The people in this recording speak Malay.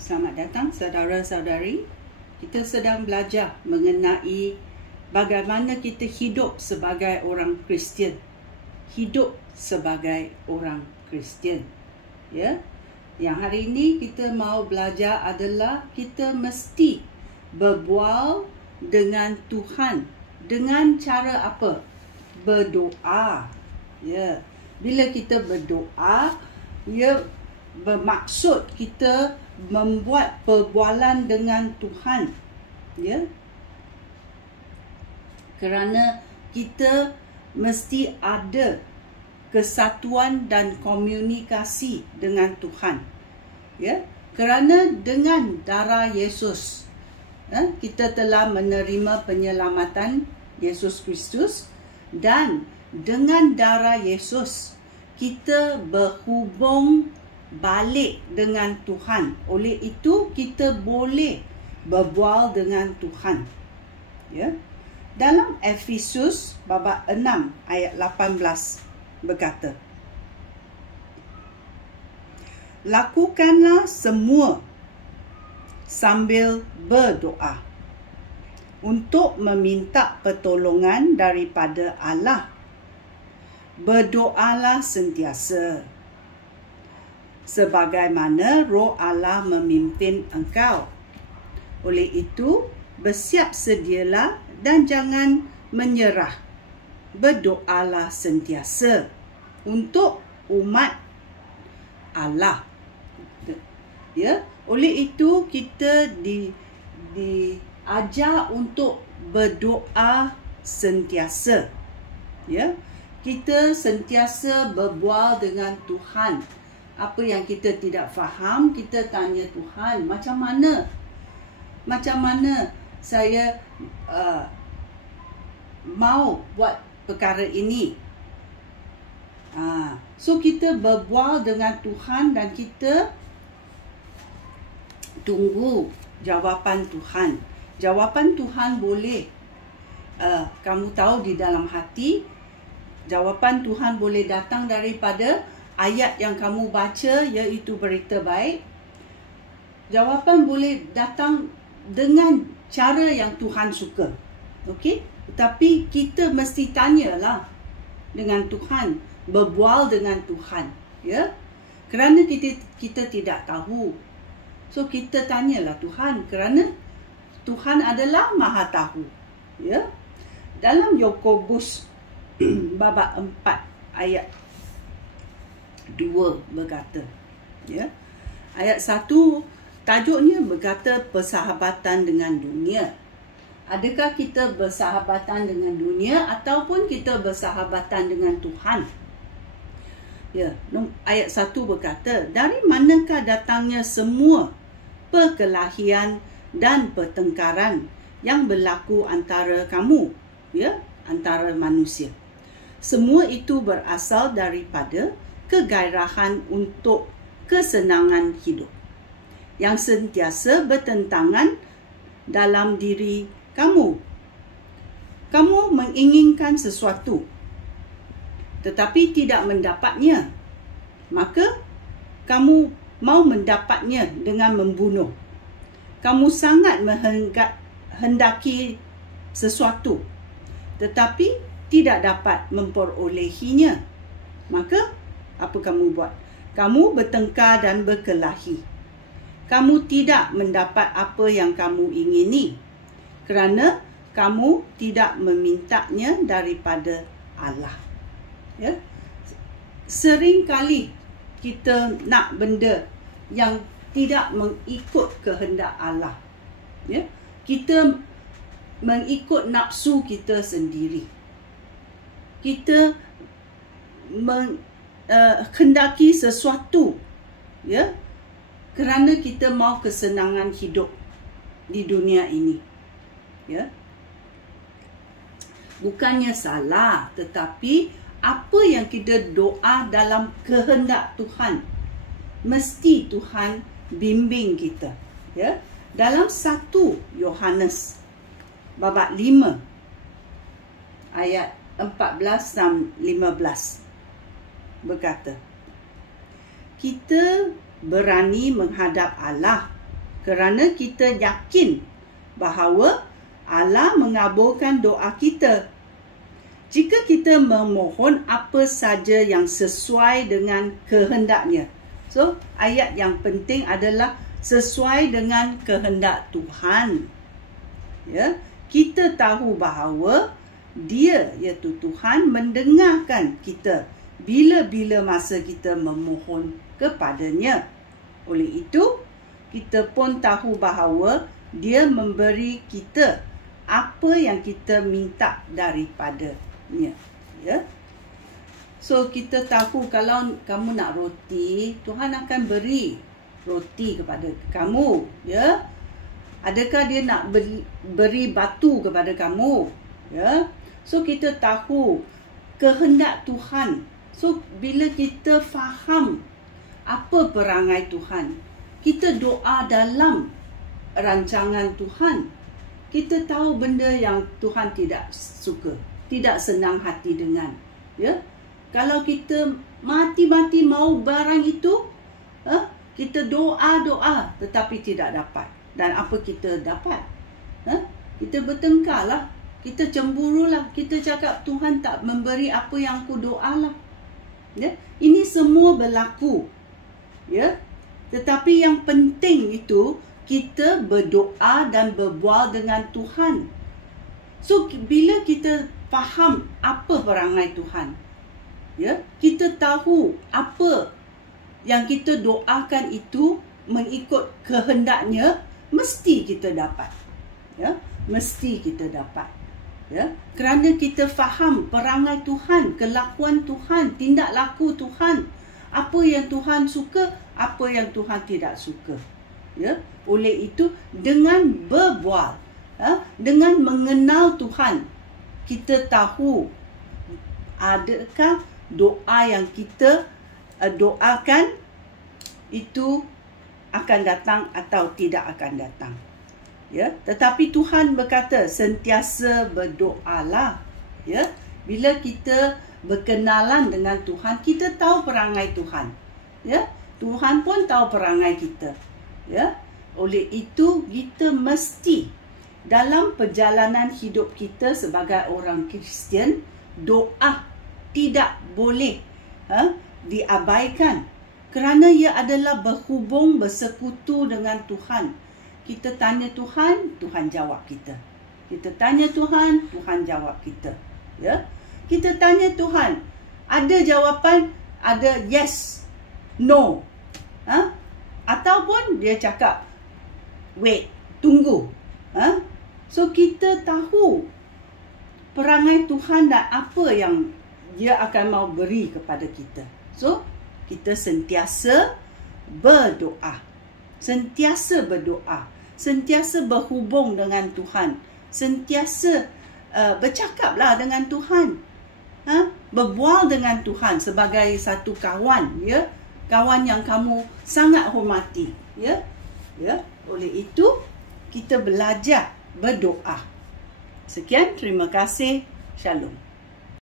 Selamat datang saudara-saudari. Kita sedang belajar mengenai bagaimana kita hidup sebagai orang Kristian. Hidup sebagai orang Kristian. Ya. Yang hari ini kita mau belajar adalah kita mesti berbual dengan Tuhan. Dengan cara apa? Berdoa. Ya. Bila kita berdoa, ia bermaksud kita membuat perbualan dengan Tuhan, ya. Kerana kita mesti ada kesatuan dan komunikasi dengan Tuhan, ya. Kerana dengan darah Yesus, kita telah menerima penyelamatan Yesus Kristus, dan dengan darah Yesus kita berhubung balik dengan Tuhan. Oleh itu kita boleh berbual dengan Tuhan. Ya. Dalam Efesus bab 6 ayat 18 berkata, lakukanlah semua sambil berdoa untuk meminta pertolongan daripada Allah. Berdoalah sentiasa, sebagaimana Roh Allah memimpin engkau. Oleh itu, bersiap sedialah dan jangan menyerah. Berdoalah sentiasa untuk umat Allah. Ya, oleh itu kita diajar untuk berdoa sentiasa. Ya, kita sentiasa berbual dengan Tuhan. Apa yang kita tidak faham, kita tanya Tuhan, macam mana saya mau buat perkara ini. So kita berbual dengan Tuhan dan kita tunggu jawapan Tuhan. Jawapan Tuhan boleh kamu tahu di dalam hati. Jawapan Tuhan boleh datang daripada ayat yang kamu baca, iaitu berita baik. Jawapan boleh datang dengan cara yang Tuhan suka. Okey? Tetapi kita mesti tanyalah dengan Tuhan, berbual dengan Tuhan, ya. Kerana kita tidak tahu. So kita tanyalah Tuhan, kerana Tuhan adalah Maha Tahu, ya. Dalam Yakobus bab 4 ayat 2 berkata, ya. Ayat 1 tajuknya berkata persahabatan dengan dunia. Adakah kita bersahabatan dengan dunia ataupun kita bersahabatan dengan Tuhan? Ya, ayat 1 berkata, dari manakah datangnya semua perkelahian dan pertengkaran yang berlaku antara kamu, ya, antara manusia? Semua itu berasal daripada kegairahan untuk kesenangan hidup yang sentiasa bertentangan dalam diri kamu. Kamu menginginkan sesuatu tetapi tidak mendapatnya, maka kamu mau mendapatnya dengan membunuh. Kamu sangat menghendaki sesuatu tetapi tidak dapat memperolehinya, maka apa kamu buat? Kamu bertengkar dan berkelahi. Kamu tidak mendapat apa yang kamu ingini, kerana kamu tidak memintanya daripada Allah. Ya? Seringkali kita nak benda yang tidak mengikut kehendak Allah. Ya? Kita mengikut nafsu kita sendiri. Kita menghendaki sesuatu, ya, kerana kita mau kesenangan hidup di dunia ini, ya. Bukannya salah, tetapi apa yang kita doa dalam kehendak Tuhan, mesti Tuhan bimbing kita, ya. Dalam 1 Yohanes bab 5 ayat 14 dan 15 berkata, kita berani menghadap Allah kerana kita yakin bahawa Allah mengabulkan doa kita. Jika kita memohon apa saja yang sesuai dengan kehendaknya. So, ayat yang penting adalah sesuai dengan kehendak Tuhan. Ya, kita tahu bahawa Dia, iaitu Tuhan, mendengarkan kita bila-bila masa kita memohon kepadanya. Oleh itu, kita pun tahu bahawa Dia memberi kita apa yang kita minta daripadanya. Ya. So, kita tahu kalau kamu nak roti, Tuhan akan beri roti kepada kamu. Ya. Adakah Dia nak beri batu kepada kamu? Ya. So, kita tahu kehendak Tuhan. So, bila kita faham apa perangai Tuhan, kita doa dalam rancangan Tuhan. Kita tahu benda yang Tuhan tidak suka, tidak senang hati dengan. Ya, kalau kita mati-mati mau barang itu, kita doa-doa tetapi tidak dapat. Dan apa kita dapat? Kita bertengkarlah, kita cemburulah, kita cakap Tuhan tak memberi apa yang aku doalah. Ya, ini semua berlaku. Ya, tetapi yang penting itu kita berdoa dan berbual dengan Tuhan. So, bila kita faham apa perangai Tuhan, ya, kita tahu apa yang kita doakan itu mengikut kehendaknya, mesti kita dapat. Ya, mesti kita dapat. Ya, kerana kita faham perangai Tuhan, kelakuan Tuhan, tindak laku Tuhan, apa yang Tuhan suka, apa yang Tuhan tidak suka. Ya, oleh itu dengan berbual, dengan mengenal Tuhan, kita tahu adakah doa yang kita doakan itu akan datang atau tidak akan datang. Ya, tetapi Tuhan berkata sentiasa berdoalah. Ya, bila kita berkenalan dengan Tuhan, kita tahu perangai Tuhan. Ya, Tuhan pun tahu perangai kita. Ya, oleh itu kita mesti dalam perjalanan hidup kita sebagai orang Kristian, doa tidak boleh diabaikan, kerana ia adalah berhubung, bersekutu dengan Tuhan. Kita tanya Tuhan, Tuhan jawab kita. Kita tanya Tuhan, Tuhan jawab kita. Ya, kita tanya Tuhan, ada jawapan, ada yes, no. Ataupun dia cakap, wait, tunggu. So, kita tahu perangai Tuhan dan apa yang Dia akan mau beri kepada kita. So, kita sentiasa berdoa. Sentiasa berdoa. Sentiasa berhubung dengan Tuhan. Sentiasa bercakaplah dengan Tuhan. Berbual dengan Tuhan sebagai satu kawan. Ya, kawan yang kamu sangat hormati. Ya, ya. Oleh itu, kita belajar berdoa. Sekian, terima kasih. Shalom.